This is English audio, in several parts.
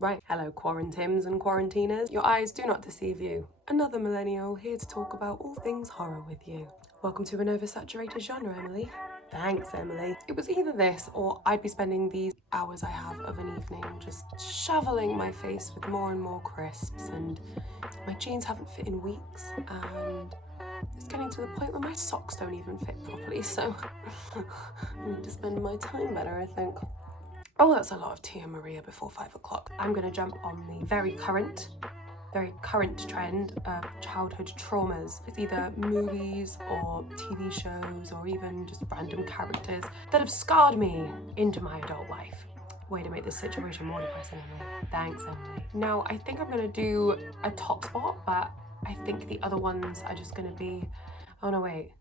Right, hello quarantims and quarantiners. Your eyes do not deceive you. Another millennial here to talk about all things horror with you. Welcome to an oversaturated genre, Emily. Thanks, Emily. It was either this or I'd be spending these hours I have of an evening just shoveling my face with more and more crisps, and my jeans haven't fit in weeks, and it's getting to the point where my socks don't even fit properly, so I need to spend my time better, I think. Oh, that's a lot of Tia Maria before 5 o'clock. I'm gonna jump on the very current trend of childhood traumas. It's either movies or TV shows or even just random characters that have scarred me into my adult life. Way to make this situation more depressing, Emily. Thanks, Emily. Now, I think I'm gonna do a top spot, but I think the other ones are just gonna be, oh no, wait.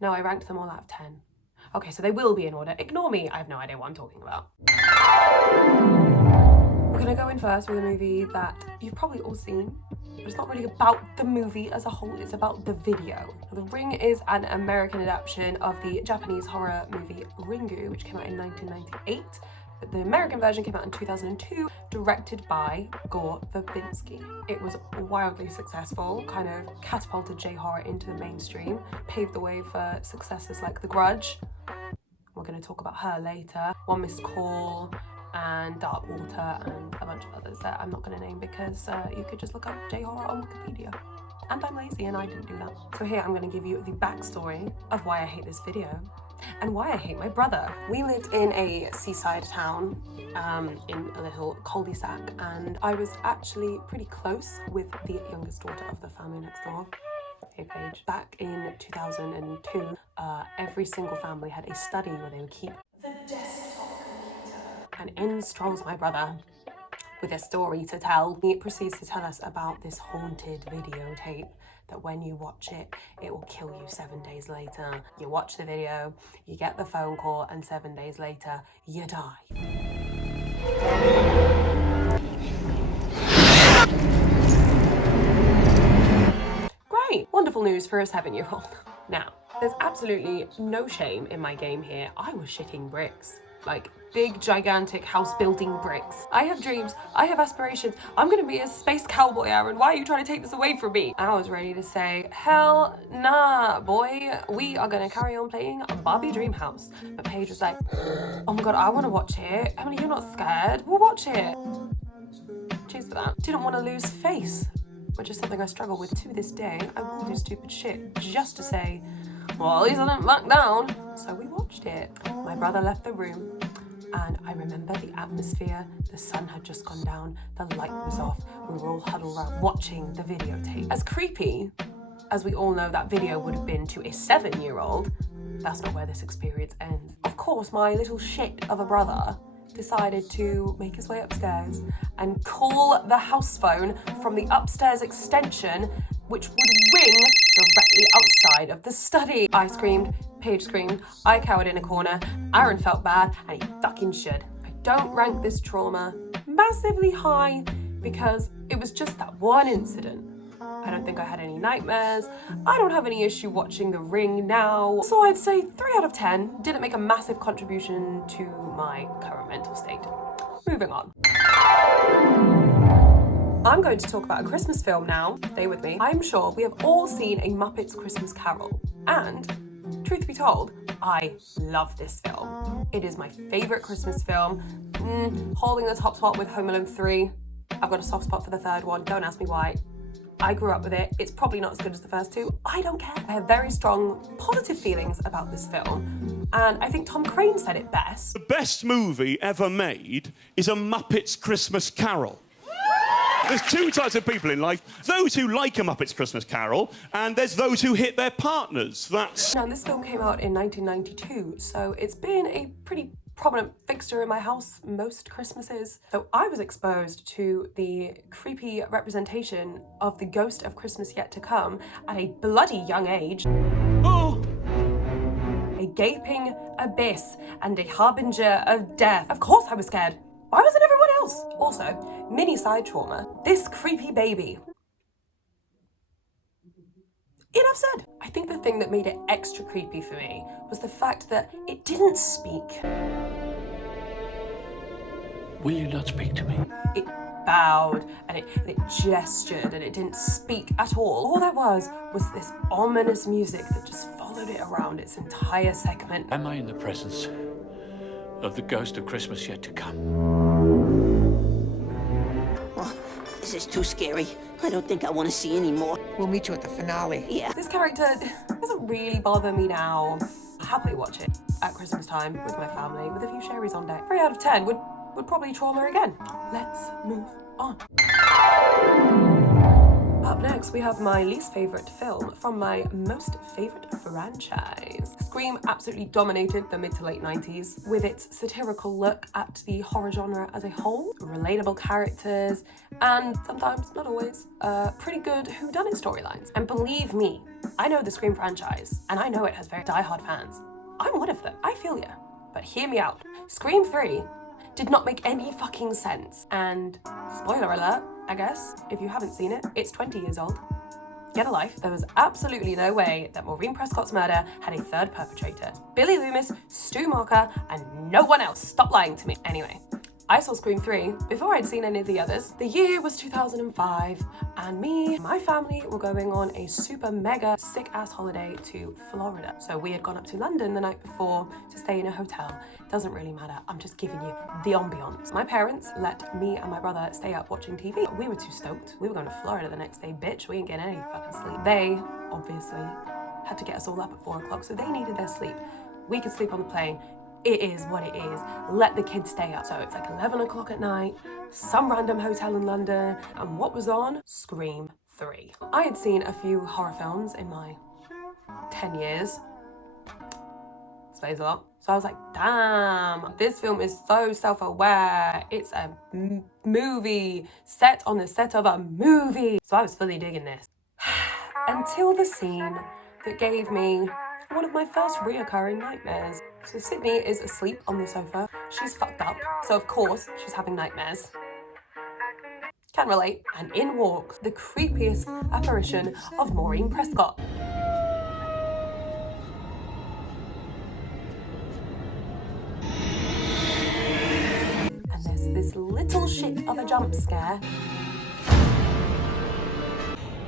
No, I ranked them all out of 10. Okay, so they will be in order. Ignore me, I have no idea what I'm talking about. We're gonna go in first with a movie that you've probably all seen, but it's not really about the movie as a whole, it's about the video. The Ring is an American adaptation of the Japanese horror movie Ringu, which came out in 1998, but the American version came out in 2002, directed by Gore Verbinski. It was wildly successful, kind of catapulted J-horror into the mainstream, paved the way for successes like The Grudge. We're going to talk about her later. One Missed Call, and Dark Water, and a bunch of others that I'm not going to name because you could just look up J-horror on Wikipedia. And I'm lazy and I didn't do that. So here I'm going to give you the backstory of why I hate this video and why I hate my brother. We lived in a seaside town in a little cul-de-sac, and I was actually pretty close with the youngest daughter of the family next door. Hey Paige. Back in 2002, every single family had a study where they would keep the desktop computer. And in strolls my brother with a story to tell. He proceeds to tell us about this haunted videotape that when you watch it, it will kill you 7 days later. You watch the video, you get the phone call, and 7 days later, you die. Great, wonderful news for a 7-year-old. Now, there's absolutely no shame in my game here. I was shitting bricks. Like, big, gigantic house-building bricks. I have dreams, I have aspirations. I'm gonna be a space cowboy, Aaron. Why are you trying to take this away from me? I was ready to say, hell nah, boy. We are gonna carry on playing Barbie Dreamhouse. But Paige was like, oh my god, I wanna watch it. Emily, you're not scared. We'll watch it. Cheers for that. Didn't want to lose face, which is something I struggle with to this day. I will do stupid shit just to say, well, at least I didn't back down. So we watched it. My brother left the room, and I remember the atmosphere. The sun had just gone down, the light was off. We were all huddled around watching the videotape. As creepy as we all know that video would have been to a 7-year-old, that's not where this experience ends. Of course, my little shit of a brother decided to make his way upstairs and call the house phone from the upstairs extension, which would ring directly outside of the study. I screamed, Paige screamed, I cowered in a corner, Aaron felt bad, and he fucking should. I don't rank this trauma massively high because it was just that one incident. I don't think I had any nightmares. I don't have any issue watching The Ring now. So I'd say 3 out of 10 didn't make a massive contribution to my current mental state. Moving on. I'm going to talk about a Christmas film now. Stay with me. I'm sure we have all seen A Muppet's Christmas Carol. And, truth be told, I love this film. It is my favourite Christmas film. Holding the top spot with Home Alone 3. I've got a soft spot for the third one. Don't ask me why. I grew up with it. It's probably not as good as the first two. I don't care. I have very strong positive feelings about this film. And I think Tom Crane said it best. The best movie ever made is A Muppet's Christmas Carol. There's 2 types of people in life. Those who like A Muppet's Christmas Carol, and there's those who hit their partners. Now, this film came out in 1992, so it's been a pretty prominent fixture in my house most Christmases. So I was exposed to the creepy representation of the ghost of Christmas yet to come at a bloody young age. Oh! A gaping abyss and a harbinger of death. Of course I was scared. Why wasn't everyone else? Also, mini side trauma. This creepy baby. Enough said. I think the thing that made it extra creepy for me was the fact that it didn't speak. Will you not speak to me? It bowed and it gestured and it didn't speak at all. All there was this ominous music that just followed it around its entire segment. Am I in the presence of the ghost of Christmas yet to come? Oh, this is too scary. I don't think I want to see any more. We'll meet you at the finale. Yeah. This character doesn't really bother me now. I'll happily watch it at Christmas time with my family with a few sherries on deck. 3 out of 10 would probably trauma again. Let's move on. Up next, we have my least favourite film from my most favourite franchise. Scream absolutely dominated the mid to late 90s with its satirical look at the horror genre as a whole, relatable characters, and sometimes, not always, pretty good whodunit storylines. And believe me, I know the Scream franchise, and I know it has very die-hard fans. I'm one of them. I feel ya. But hear me out. Scream 3 did not make any fucking sense. And spoiler alert, I guess, if you haven't seen it, it's 20 years old. Get a life. There was absolutely no way that Maureen Prescott's murder had a third perpetrator. Billy Loomis, Stu Marker, and no one else. Stop lying to me. Anyway, I saw Scream 3 before I'd seen any of the others. The year was 2005, and me and my family were going on a super mega sick ass holiday to Florida. So we had gone up to London the night before to stay in a hotel. Doesn't really matter, I'm just giving you the ambiance. My parents let me and my brother stay up watching TV. We were too stoked. We were going to Florida the next day, bitch. We ain't getting any fucking sleep. They, obviously, had to get us all up at 4 o'clock, so they needed their sleep. We could sleep on the plane. It is what it is. Let the kids stay up. So it's like 11 o'clock at night, some random hotel in London, and what was on? Scream 3. I had seen a few horror films in my 10 years. Explains a lot. So I was like, damn, this film is so self-aware. It's a movie set on the set of a movie. So I was fully digging this. Until the scene that gave me one of my first reoccurring nightmares. So Sydney is asleep on the sofa. She's fucked up. So of course, she's having nightmares. Can relate. And in walks the creepiest apparition of Maureen Prescott. And there's this little shit of a jump scare.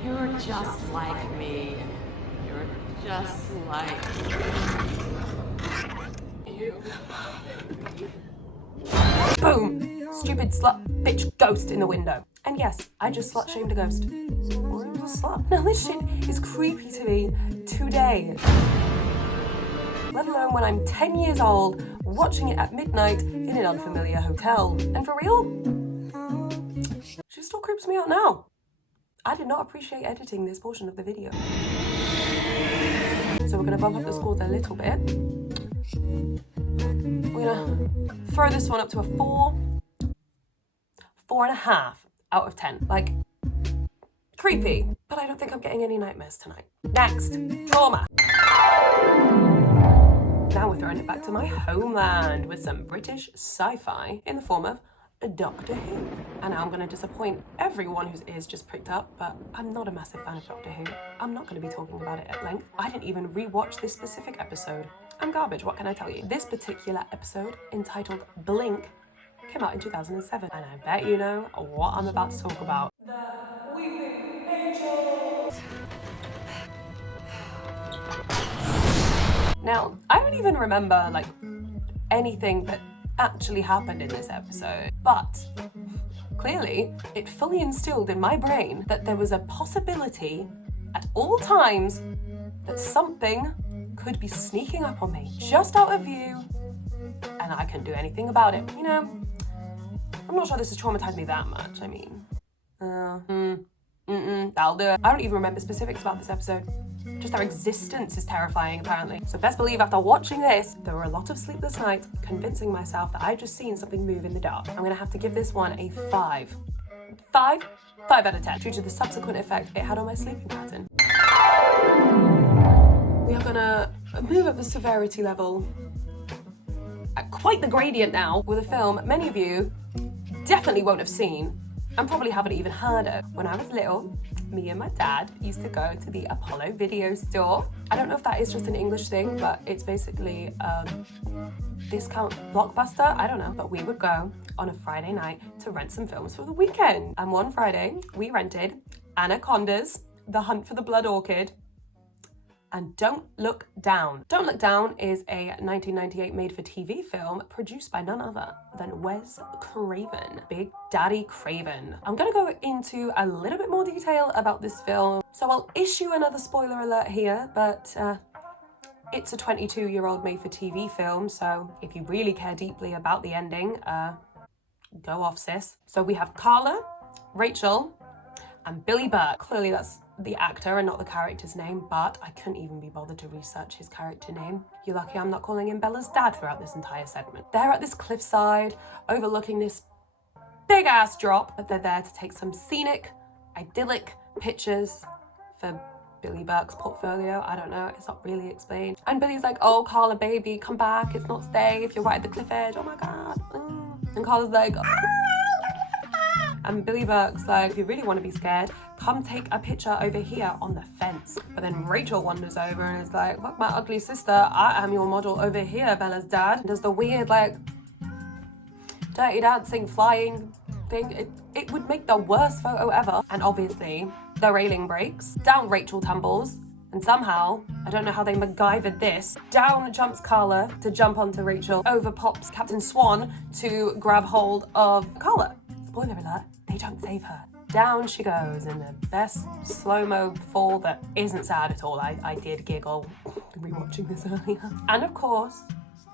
You're just like me. You're just like you. Boom! Stupid slut bitch ghost in the window. And yes, I just slut shamed a ghost. Or it was a slut. Now this shit is creepy to me today. Let alone when I'm 10 years old, watching it at midnight in an unfamiliar hotel. And for real, she still creeps me out now. I did not appreciate editing this portion of the video. So we're gonna bump up the scores a little bit. We're gonna throw this one up to a 4.5 out of 10. Like, creepy, but I don't think I'm getting any nightmares tonight. Next, trauma. Now we're throwing it back to my homeland with some British sci-fi in the form of Doctor Who. And I'm going to disappoint everyone whose ears just pricked up, but I'm not a massive fan of Doctor Who. I'm not going to be talking about it at length. I didn't even rewatch this specific episode. I'm garbage, what can I tell you? This particular episode, entitled Blink, came out in 2007, and I bet you know what I'm about to talk about. The Weeping Angels! Now, I don't even remember, like, anything that actually happened in this episode, but clearly it fully instilled in my brain that there was a possibility at all times that something could be sneaking up on me just out of view, and I couldn't do anything about it. You know, I'm not sure this has traumatized me that much. I mean, that'll do it. I don't even remember specifics about this episode. Just their existence is terrifying, apparently. So best believe after watching this, there were a lot of sleepless nights convincing myself that I'd just seen something move in the dark. I'm gonna have to give this one a 5. 5 out of 10, due to the subsequent effect it had on my sleeping pattern. We are gonna move up the severity level at quite the gradient now with a film many of you definitely won't have seen and probably haven't even heard of. When I was little, me and my dad used to go to the Apollo video store. I don't know if that is just an English thing, but it's basically discount Blockbuster, I don't know. But we would go on a Friday night to rent some films for the weekend. And one Friday, we rented Anacondas, The Hunt for the Blood Orchid, and Don't Look Down. Don't Look Down is a 1998 made-for-TV film produced by none other than Wes Craven, Big Daddy Craven. I'm gonna go into a little bit more detail about this film, so I'll issue another spoiler alert here, but it's a 22-year-old made-for-TV film, so if you really care deeply about the ending, go off, sis. So we have Carla, Rachel, and Billy Burke. Clearly that's the actor and not the character's name, but I couldn't even be bothered to research his character name. You're lucky I'm not calling him Bella's dad throughout this entire segment. They're at this cliffside overlooking this big ass drop, but they're there to take some scenic, idyllic pictures for Billy Burke's portfolio. I don't know, it's not really explained. And Billy's like, oh, Carla baby, come back, it's not safe, you're right at the cliff edge, oh my God. And Carla's like, and Billy Burke's like, if you really want to be scared, come take a picture over here on the fence. But then Rachel wanders over and is like, fuck my ugly sister, I am your model over here, Bella's dad. And does the weird, like, dirty dancing, flying thing. It would make the worst photo ever. And obviously, the railing breaks, down Rachel tumbles, and somehow, I don't know how they MacGyvered this, down jumps Carla to jump onto Rachel, over pops Captain Swan to grab hold of Carla. Spoiler alert, they don't save her. Down she goes in the best slow-mo fall that isn't sad at all. I did giggle rewatching this earlier. And of course,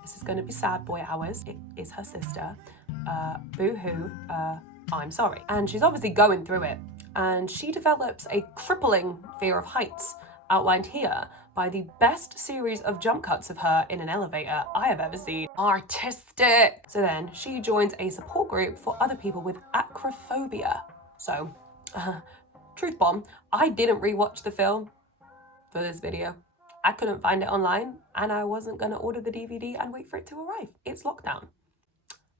this is gonna be sad boy hours. It is her sister. Boo-hoo, I'm sorry. And she's obviously going through it. And she develops a crippling fear of heights, outlined here by the best series of jump cuts of her in an elevator I have ever seen. Artistic! So then she joins a support group for other people with acrophobia. So, truth bomb, I didn't rewatch the film for this video. I couldn't find it online and I wasn't gonna order the DVD and wait for it to arrive. It's lockdown.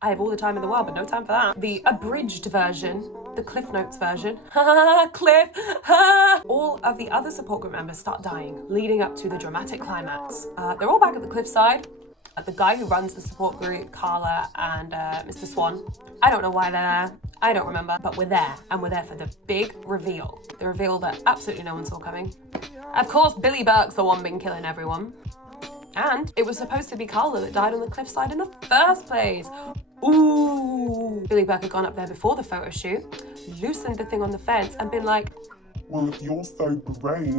I have all the time in the world, but no time for that. The abridged version, the Cliff Notes version, Cliff, all of the other support group members start dying, leading up to the dramatic climax. They're all back at the cliffside. The guy who runs the support group, Carla, and Mr. Swan. I don't know why they're there. I don't remember, but we're there, and we're there for the big reveal. The reveal that absolutely no one saw coming. Of course, Billy Burke's the one been killing everyone. And it was supposed to be Carla that died on the cliffside in the first place. Ooh! Billy Burke had gone up there before the photo shoot, loosened the thing on the fence, and been like, well, if you're so brave,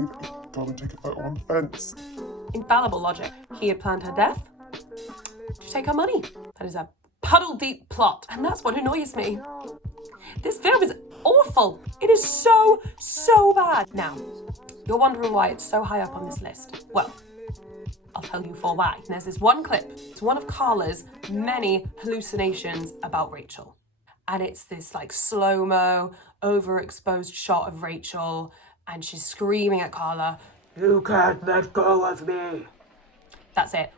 go and take a photo on the fence. Infallible logic. He had planned her death to take her money. That is a puddle-deep plot, and that's what annoys me. This film is awful. It is so, so bad. Now, you're wondering why it's so high up on this list. Well, I'll tell you for why. There's this one clip. It's one of Carla's many hallucinations about Rachel. And it's this like slow-mo, overexposed shot of Rachel, and she's screaming at Carla, "You can't let go of me." That's it.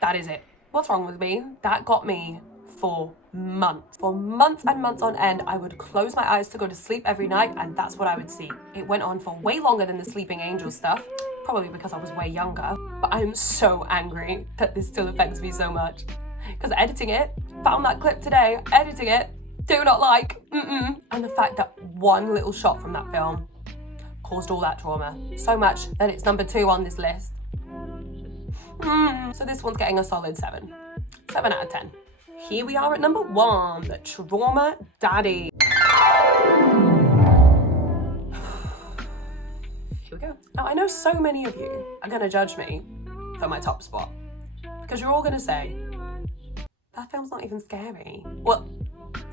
That is it. What's wrong with me? That got me for months. For months and months on end, I would close my eyes to go to sleep every night, and that's what I would see. It went on for way longer than the Sleeping Angel stuff, probably because I was way younger, but I'm so angry that this still affects me so much. Because editing it, found that clip today, editing it, do not like, And the fact that one little shot from that film caused all that trauma. So much that it's number 2 on this list. So this one's getting a solid 7. 7 out of 10. Here we are at number 1, the Trauma Daddy. Here we go. Now, I know so many of you are gonna judge me for my top spot, because you're all gonna say, that film's not even scary. Well,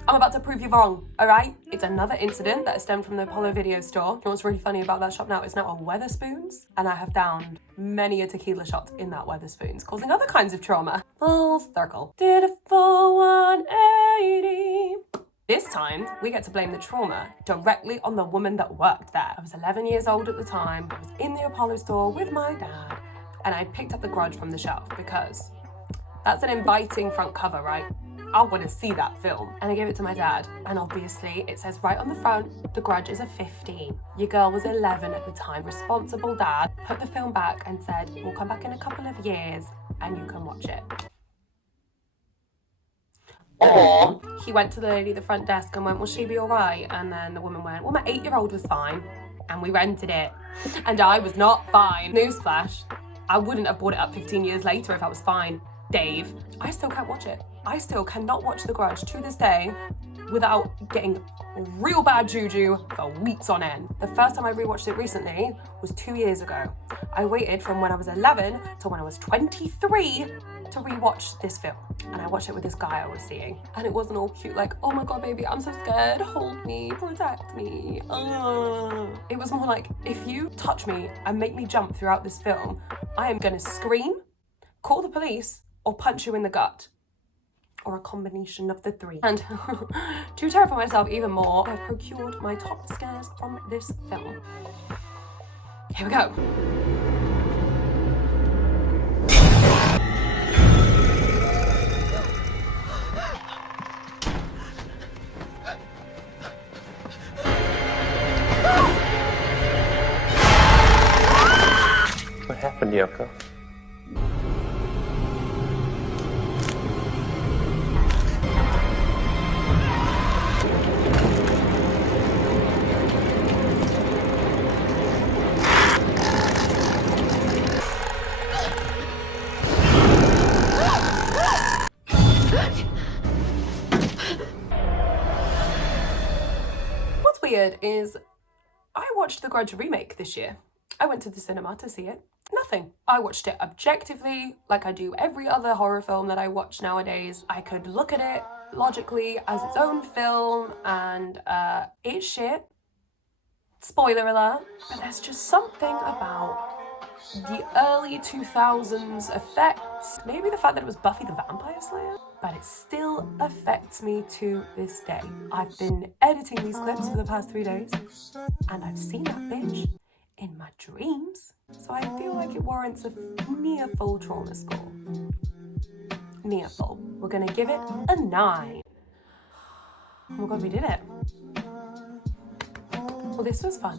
I'm about to prove you wrong, all right? It's another incident that stemmed from the Apollo video store. You know what's really funny about that shop now? It's now a Wetherspoons, and I have downed many a tequila shot in that Wetherspoons, causing other kinds of trauma. Full circle. Did a full 180. This time, we get to blame the trauma directly on the woman that worked there. I was 11 years old at the time, I was in the Apollo store with my dad, and I picked up The Grudge from the shelf because that's an inviting front cover, right? I want to see that film. And I gave it to my dad. And obviously it says right on the front, The Grudge is a 15. Your girl was 11 at the time. Responsible dad put the film back and said, we'll come back in a couple of years and you can watch it. Or he went to the lady at the front desk and went, will she be all right? And then the woman went, well, my 8-year-old was fine. And we rented it. And I was not fine. Newsflash, I wouldn't have brought it up 15 years later if I was fine. Dave, I still can't watch it. I still cannot watch The Grudge to this day without getting real bad juju for weeks on end. The first time I rewatched it recently was 2 years ago. I waited from when I was 11 till when I was 23 to rewatch this film. And I watched it with this guy I was seeing. And it wasn't all cute like, oh my God, baby, I'm so scared. Hold me, protect me. It was more like, if you touch me and make me jump throughout this film, I am gonna scream, call the police, or punch you in the gut. Or a combination of the three. And to terrify myself even more, I've procured my top scares from this film. Here we go. What happened, Yoko? What's weird is I watched the Grudge remake this year. I went to the cinema to see it. Nothing. I watched it objectively, like I do every other horror film that I watch nowadays. I could look at it logically as its own film, and it's shit. Spoiler alert. But there's just something about the early 2000s effects. Maybe the fact that it was Buffy the Vampire Slayer, but it still affects me to this day. I've been editing these clips for the past 3 days, and I've seen that bitch in my dreams. So I feel like it warrants a near full trauma score. Near full. We're gonna give it a 9. Oh my God, we did it. Well, this was fun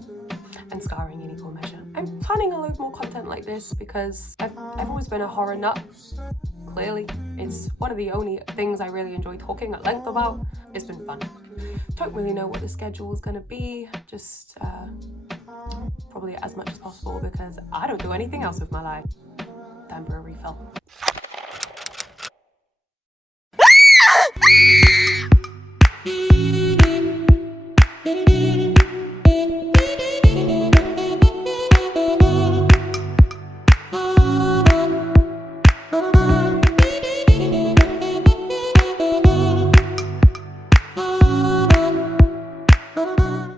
and scarring in equal measure. I'm planning a load more content like this because I've always been a horror nut. Clearly, it's one of the only things I really enjoy talking at length about. It's been fun. Don't really know what the schedule is gonna be. Just probably as much as possible because I don't do anything else with my life. Time for a refill.